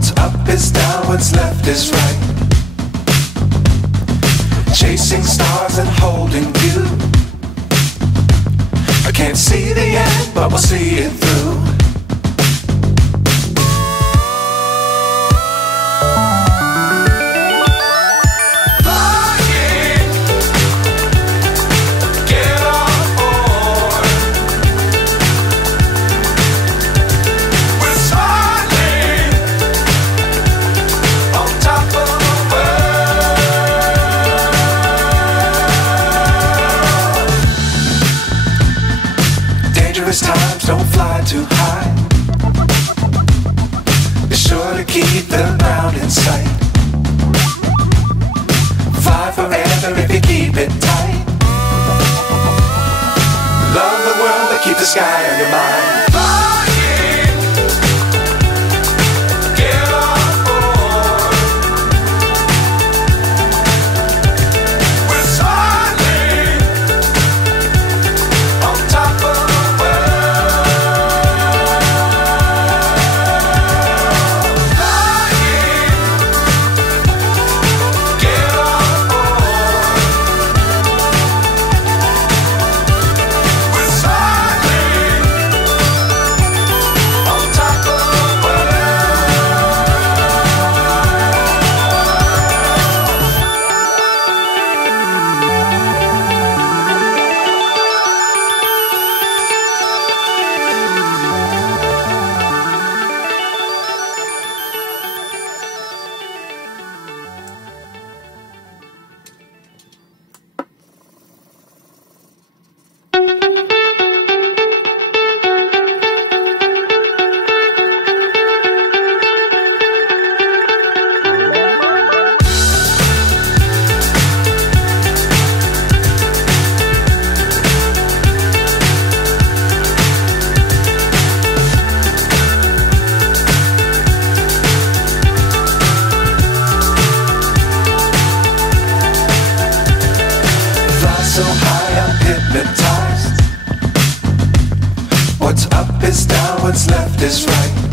What's up is down, what's left is right. Chasing stars and holding you. I can't see the end, but we'll see it through. Dangerous times, don't fly too high. Be sure to keep the ground in sight. Fly forever if you keep it tight. Love the world, but keep the sky on your mind. So high, I'm hypnotized. What's up is down, what's left is right.